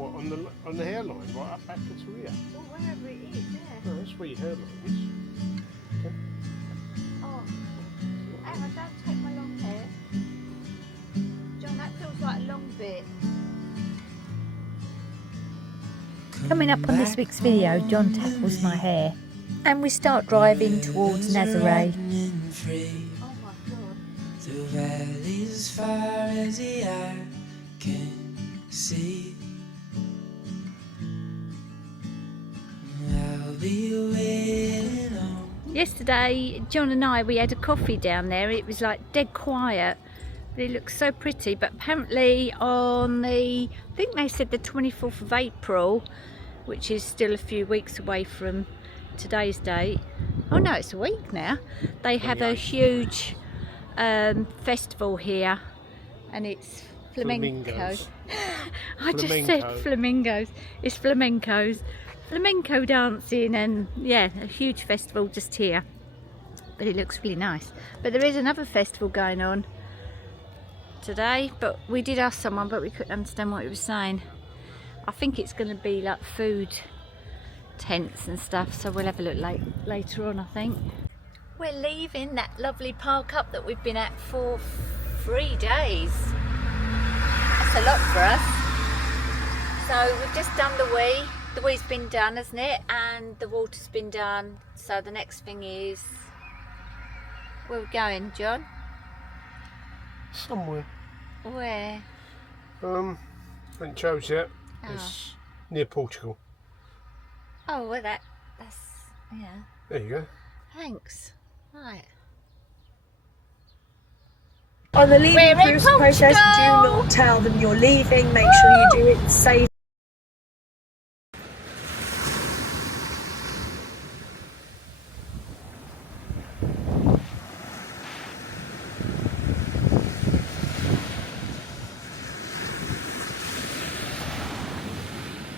What, on the hairline, right up back to here? Well, wherever it is, yeah. No, that's where your hairline is. Okay. Oh, hang on, don't take my long hair. John, that feels like a long bit. Coming up on this week's video, John tackles my hair. And we start driving towards Nazaré. Oh my God. Through valleys as far as the eye can see. I'll be waiting on. Yesterday, John and we had a coffee down there. It was like dead quiet, but it looked so pretty. But apparently on I think they said the 24th of April, which is still a few weeks away from today's date. Oh no, it's a week now. They have a huge festival here, and it's flamenco. Flamingos. I just said flamingos. It's flamencos. Flamenco dancing, and yeah, a huge festival just here, but it looks really nice. But there is another festival going on today, but we did ask someone, but we couldn't understand what he was saying. I think it's going to be like food tents and stuff, so we'll have a look later on, I think. We're leaving that lovely park up that we've been at for 3 days. That's a lot for us. So we've just done the wee. The wee's been done, hasn't it? And the water's been done. So the next thing is, where are we going, John? Somewhere. Where? Haven't chose yet. Oh. It's near Portugal. Oh, well that's, yeah. There you go. Thanks. Right. On the leaving We're in cruise process, do Portugal! not tell them you're leaving. Make sure you do it safe.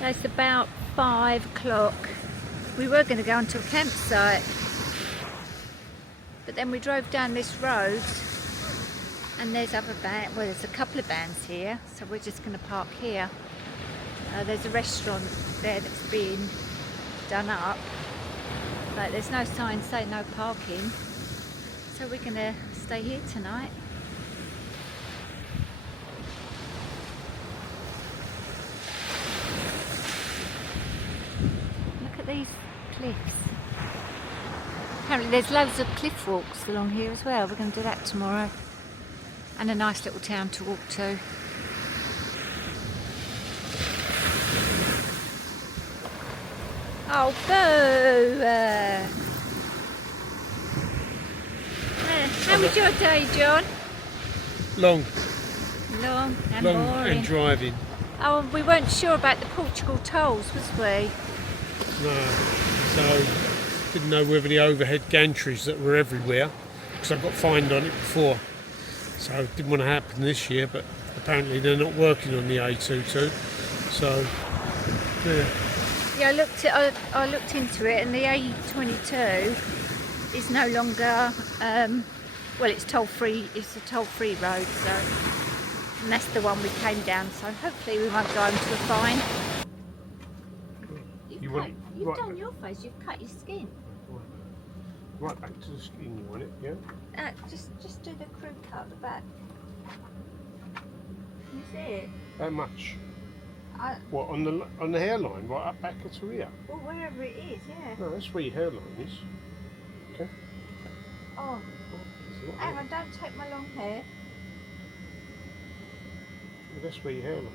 It's about 5 o'clock. We were going to go onto a campsite, but then we drove down this road, and there's there's a couple of vans here, so we're just going to park here. There's a restaurant there that's being done up, but there's no sign saying no parking, so we're going to stay here tonight. These cliffs. Apparently there's loads of cliff walks along here as well. We're going to do that tomorrow. And a nice little town to walk to. Oh, boo! How was your day, John? Long And boring. and driving. Oh, we weren't sure about the Portugal tolls, was we? No. So, didn't know whether the overhead gantries that were everywhere, because I got fined on it before. So, didn't want to happen this year, but apparently they're not working on the A22. So, yeah. Yeah, I looked into it, and the A22 is no longer, well, it's toll-free. It's a toll-free road, so, and that's the one we came down. So hopefully we won't go into a fine. You've done your face. You've cut your skin. Right back to the skin, you want it, yeah? Just do the crew cut at the back. Can you see it? How much? What, on the hairline, right up back to here? Well, wherever it is, yeah. No, that's where your hairline is. Okay. Oh, hang on, don't take my long hair. Well, that's where your hairline is.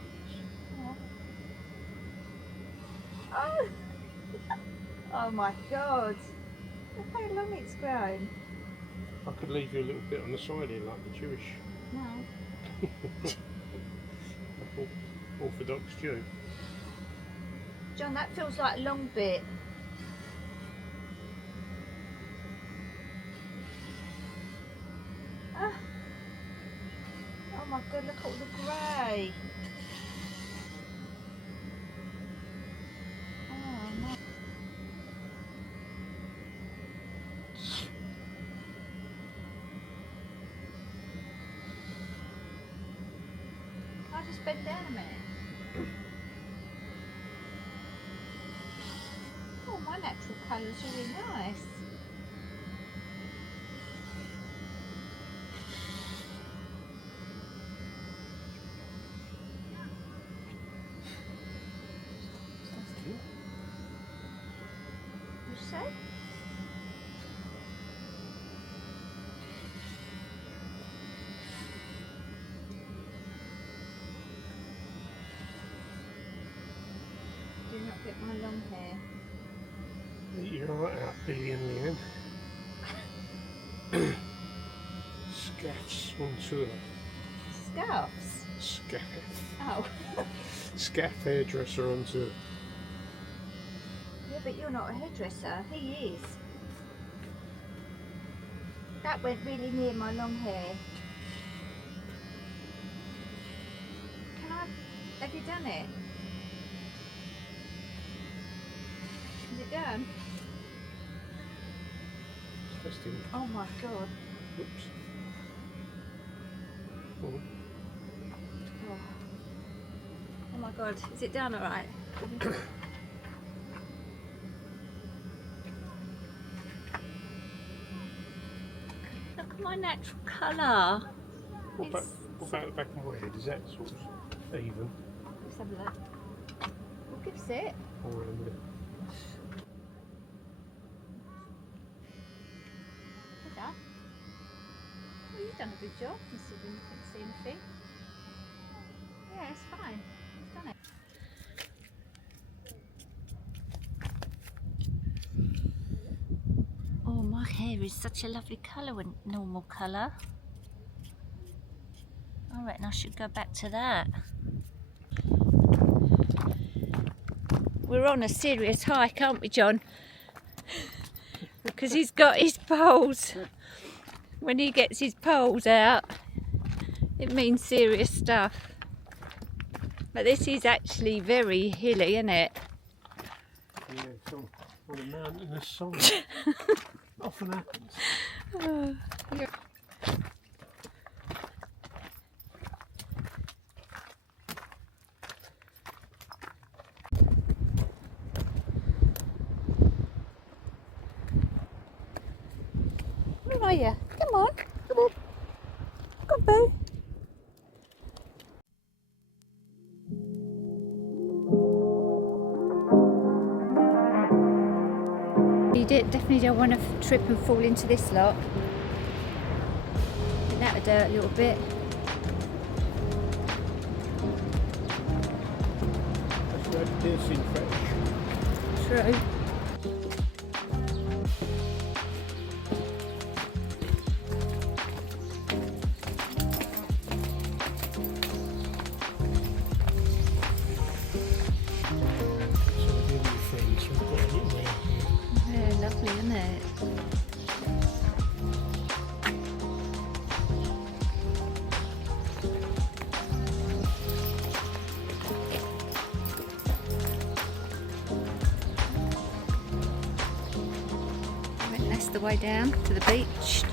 Oh. Oh my God. Look how long it's grown. I could leave you a little bit on the side here, like the Jewish. No. Orthodox Jew. John, that feels like a long bit. Ah. Oh my God, look at all the grey. Oh no. Can I just bend down a minute? my natural colour's really nice. You say? Do not get my long hair. You're right out, Billy and Leanne. Scaffs on tour. Scarves? Scaff. Oh. Scaff hairdresser on tour. Yeah, but you're not a hairdresser. He is. That went really near my long hair. Can I... Have you done it? Is it done? Testing. Oh my god. Oops. Oh. Oh, oh my god. Is it done alright? Look at my natural colour. What about the back of my head? Is that sort of even? Let's have a look. What gives it? All around there. Well, you've done a good job considering you couldn't see anything. Yeah, it's fine. You've done it. Oh, my hair is such a lovely colour when normal colour. I reckon I should go back to that. We're on a serious hike, aren't we, John? Because he's got his poles. When he gets his poles out, it means serious stuff. But this is actually very hilly, isn't it? Yeah, it's on a mountainous side. Often happens. Yeah. Where are you? Come on. Come on. Come on, Boo. You definitely don't want to trip and fall into this lot. That would hurt a little bit. That's red piercing fetish. True. Yeah, lovely, isn't it? Right, that's the way down to the beach.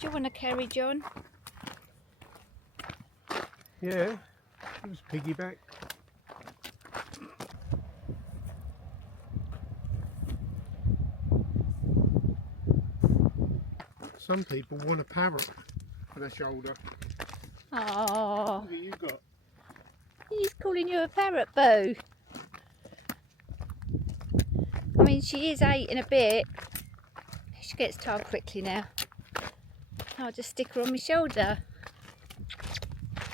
Do you want to carry John? Yeah, it was piggyback. Some people want a parrot for their shoulder. Oh, What have you got? he's calling you a parrot, Boo. I mean, she is 8 and a bit. She gets tired quickly now. I'll just stick her on my shoulder.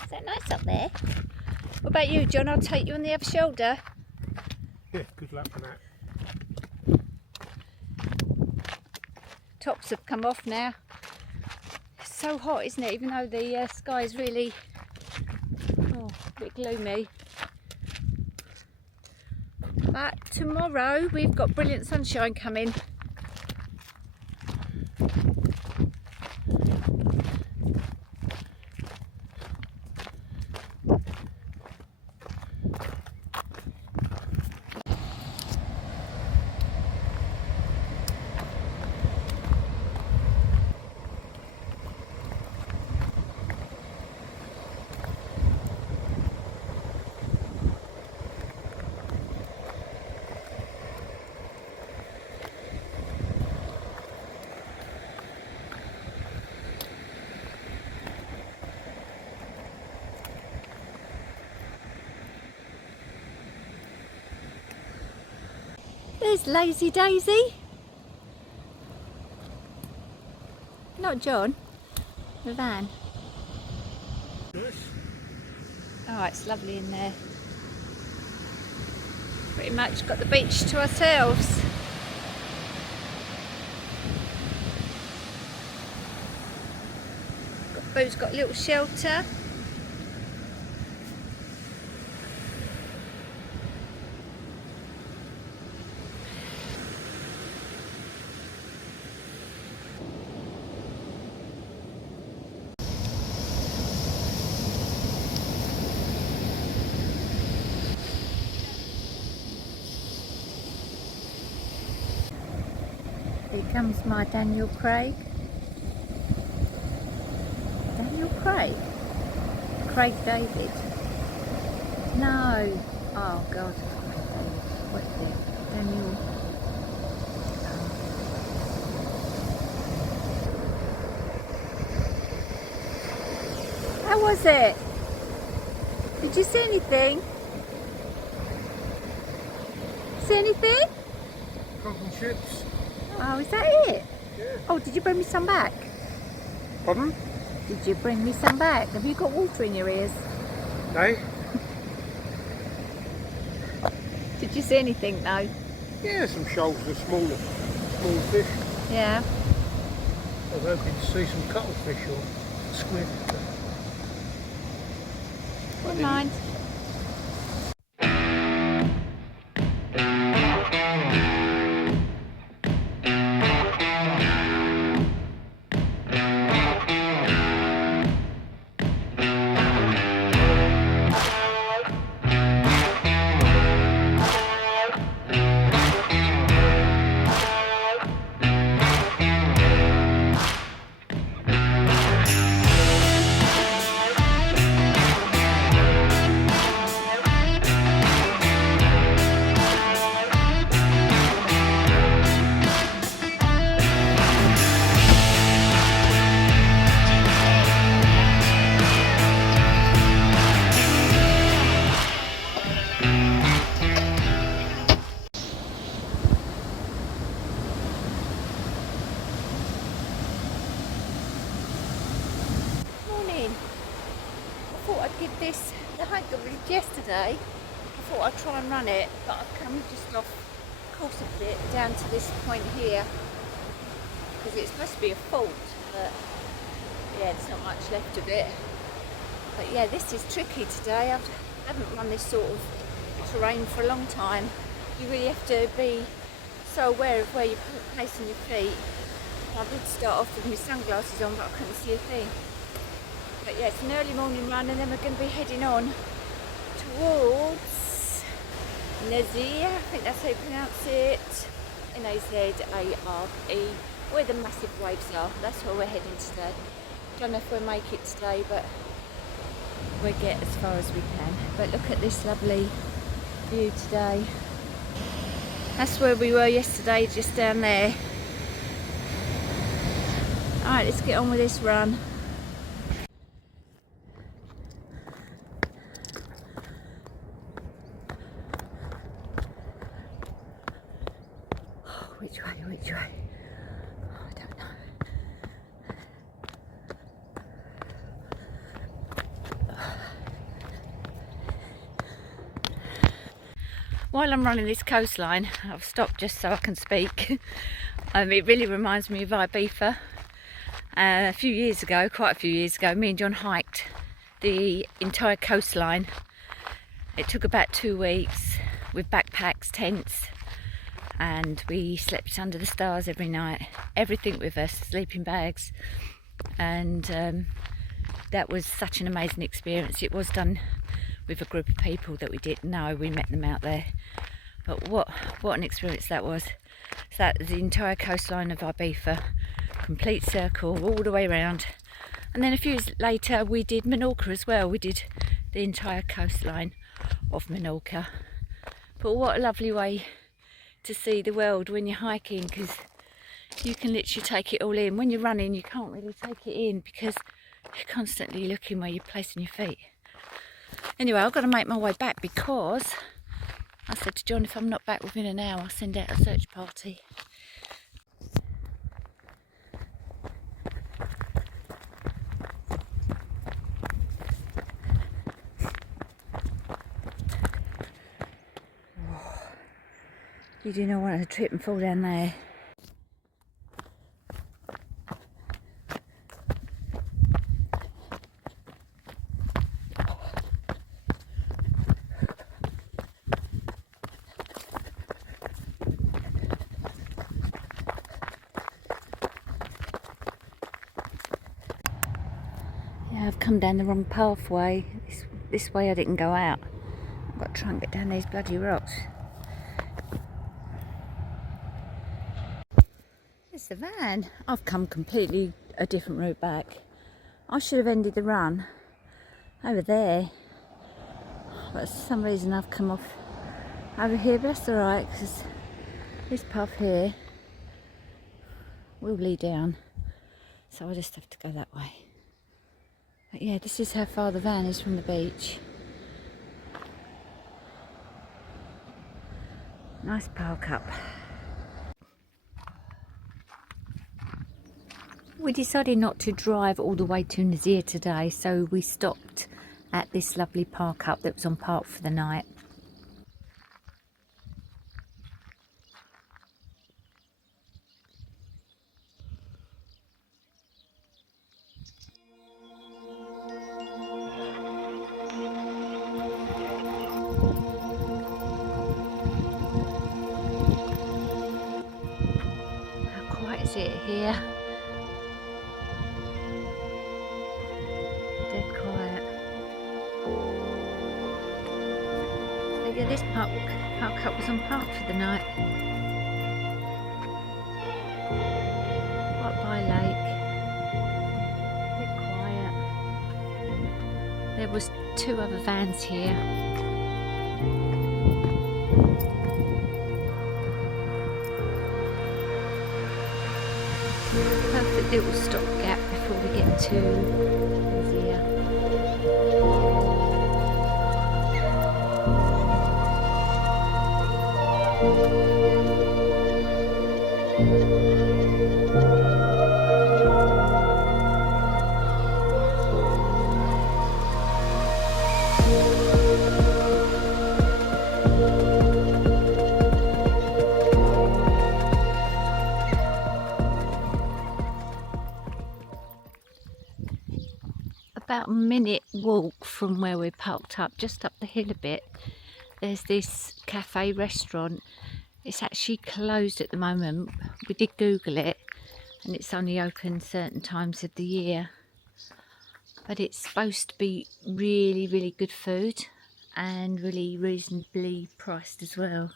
Is that nice up there? What about you, John? I'll take you on the other shoulder. Yeah, good luck with that. Tops have come off now. It's so hot, isn't it? Even though the sky is really a bit gloomy. But tomorrow we've got brilliant sunshine coming. There's Lazy Daisy. Not John, the van. Nice. Oh, it's lovely in there. Pretty much got the beach to ourselves. Boo's got a little shelter. Here comes my Daniel Craig. Daniel Craig? Craig David? No. Oh God. What's it? Daniel. How was it? Did you see anything? See anything? Cock and chips. Oh, is that it? Yeah. Oh, did you bring me some back? Pardon? Did you bring me some back? Have you got water in your ears? No? Did you see anything though? Yeah, some shoals of small fish. Yeah. I was hoping to see some cuttlefish or squid. Never mind. Give this the hike that we did yesterday. I thought I'd try and run it, but I've come just off course a bit down to this point here because it's supposed to be a fault, but yeah, there's not much left of it. But yeah, this is tricky today. I haven't run this sort of terrain for a long time. You really have to be so aware of where you're placing your feet. I did start off with my sunglasses on, but I couldn't see a thing. But yeah, it's an early morning run, and then we're going to be heading on towards Nazaré. I think that's how you pronounce it. Nazaré. where the massive waves are. That's where we're heading today. Don't know if we'll make it today, but we'll get as far as we can. But look at this lovely view today. That's where we were yesterday, just down there. Alright, let's get on with this run. Oh, which way, which way? Oh, I don't know. While I'm running this coastline, I've stopped just so I can speak. It really reminds me of Ibiza. A few years ago, quite a few years ago, me and John hiked the entire coastline. It took about 2 weeks with backpacks, tents, and we slept under the stars every night. Everything with us, sleeping bags, and that was such an amazing experience. It was done with a group of people that we didn't know. We met them out there, but what an experience that was. So that was the entire coastline of Ibiza, complete circle all the way around. And then a few years later we did Menorca as well. We did the entire coastline of Menorca. But what a lovely way to see the world when you're hiking, because you can literally take it all in. When you're running you can't really take it in because you're constantly looking where you're placing your feet. Anyway, I've got to make my way back because I said to John, if I'm not back within an hour, I'll send out a search party. You do not want to trip and fall down there. Yeah, I've come down the wrong pathway. This way I didn't go out. I've got to try and get down these bloody rocks. There's the van. I've come completely a different route back. I should have ended the run over there, but for some reason I've come off over here, but that's alright because this path here will lead down, so I just have to go that way. But yeah, this is how far the van is from the beach. Nice park up. We decided not to drive all the way to Nazaré today, so we stopped at this lovely park up that was on park for the night. How quiet is it here? Dead quiet. So yeah, this park up was on park for the night. Right by a lake. A bit quiet. There was 2 other vans here. Perfect little stopgap before we get to Nazaré. About a minute walk from where we're parked up, just up the hill a bit, there's this cafe restaurant. It's actually closed at the moment. We did Google it and it's only open certain times of the year, but it's supposed to be really good food and really reasonably priced as well.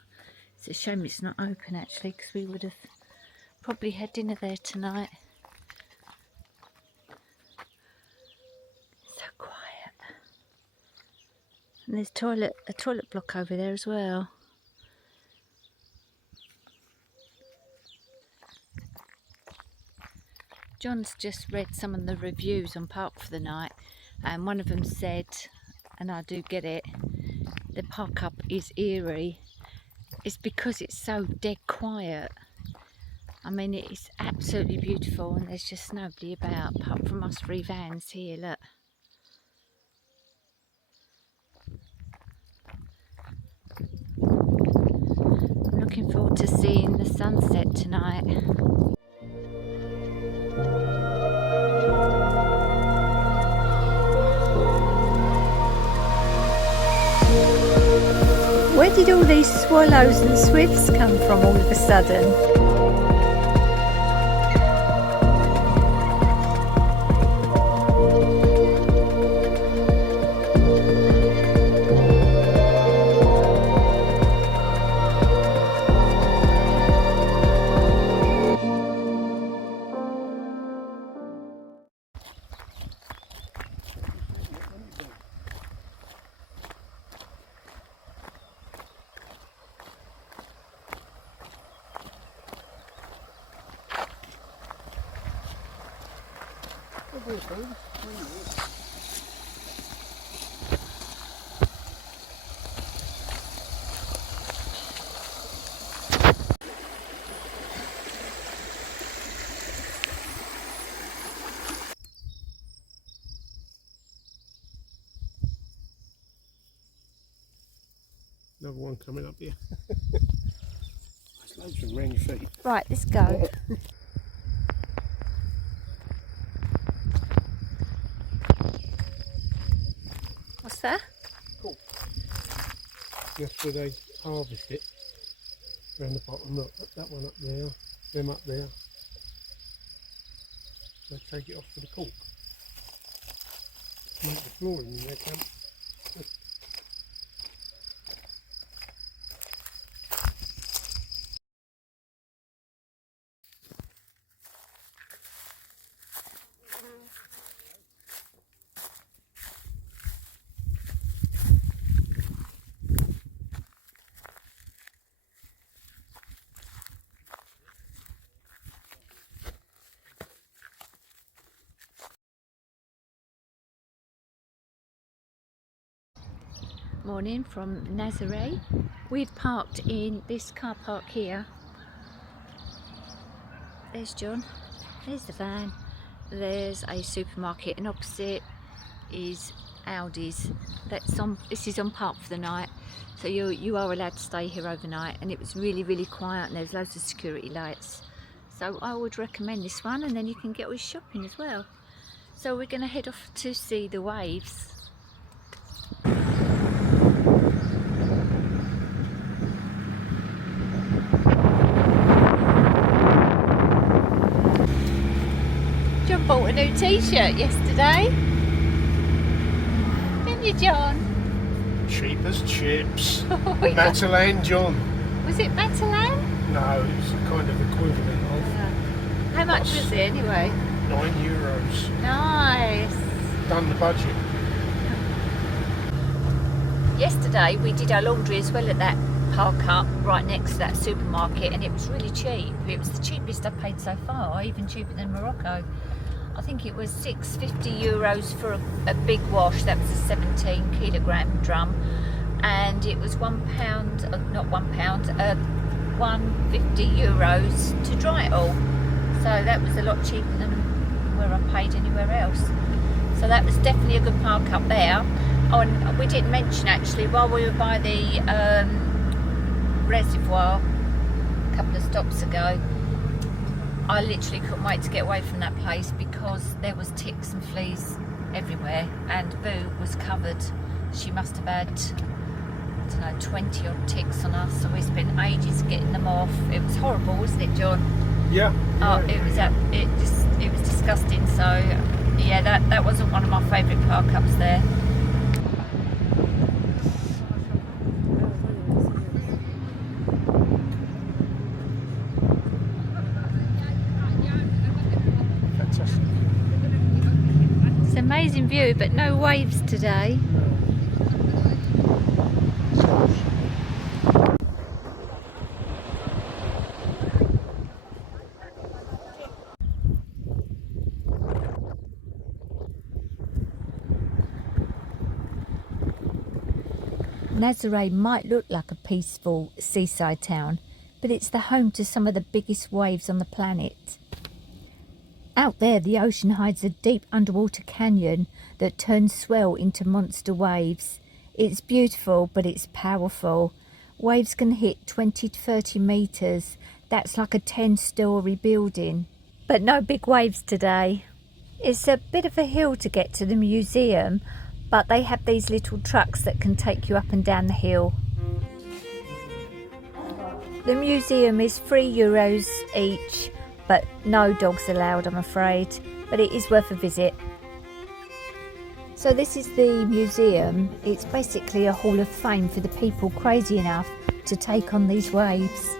It's a shame it's not open actually, because we would have Probably had dinner there tonight. So quiet. And there's a toilet block over there as well. John's just read some of the reviews on Park for the Night, and one of them said, and I do get it, the park up is eerie. It's because it's so dead quiet. I mean, it's absolutely beautiful and there's just nobody about apart from us 3 vans here, look. I'm looking forward to seeing the sunset tonight. Where did all these swallows and swifts come from all of a sudden? Another one coming up here. There's loads of them around your feet. Right, let's go. What's that? Cool. That's where they harvest it. Around the bottom, look, that one up there, them up there. They take it off for the cork. Make the flooring in their camp. Morning from Nazaré. We've parked in this car park here. There's John, there's the van, there's a supermarket, and opposite is Aldi's. This is on Park for the Night, so you are allowed to stay here overnight, and it was really quiet and there's loads of security lights, so I would recommend this one, and then you can get all your shopping as well. So we're going to head off to see the waves. John bought a new t-shirt yesterday, didn't you, John? Cheap as chips. We got- Matalan John. Was it Matalan? No, it's a kind of equivalent of How much was it anyway? €9. Nice. Done the budget. Yesterday we did our laundry as well at that park up right next to that supermarket, and it was really cheap. It was the cheapest I've paid so far, even cheaper than Morocco. I think it was €650 for a big wash. That was a 17 kilogram drum, and it was €1, not £1, €150 to dry it all. So that was a lot cheaper than where I paid anywhere else. So that was definitely a good park up there. Oh, and we didn't mention actually, while we were by the reservoir a couple of stops ago, I literally couldn't wait to get away from that place because there was ticks and fleas everywhere, and Boo was covered. She must have had, I don't know, 20 odd ticks on us, so we spent ages getting them off. It was horrible, wasn't it, John? Yeah. Oh, it was disgusting. So yeah, that wasn't one of my favourite park ups there. amazing view, but no waves today. Nazaré might look like a peaceful seaside town, but it's the home to some of the biggest waves on the planet. Out there, the ocean hides a deep underwater canyon that turns swell into monster waves. It's beautiful, but it's powerful. Waves can hit 20 to 30 metres. That's like a 10-storey building. But no big waves today. It's a bit of a hill to get to the museum, but they have these little trucks that can take you up and down the hill. The museum is €3 each, but no dogs allowed, I'm afraid, but it is worth a visit. So this is the museum. It's basically a hall of fame for the people crazy enough to take on these waves.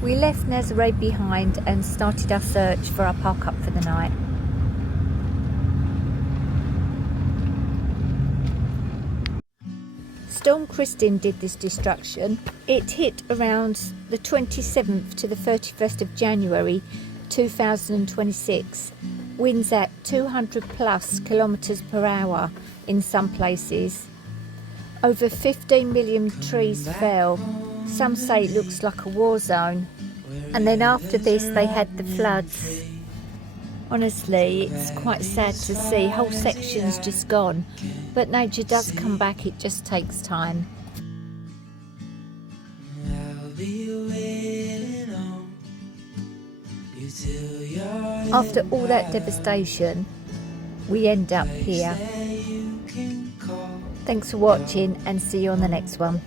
We left Nazaré behind and started our search for our park up for the night. Storm Kristin did this destruction. It hit around the 27th to the 31st of January 2026. Winds at 200 plus kilometres per hour in some places. Over 15 million trees fell. Some say it looks like a war zone. And then after this they had the floods. Honestly, it's quite sad to see whole sections just gone. But nature does come back, it just takes time. After all that devastation, we end up here. Thanks for watching and see you on the next one.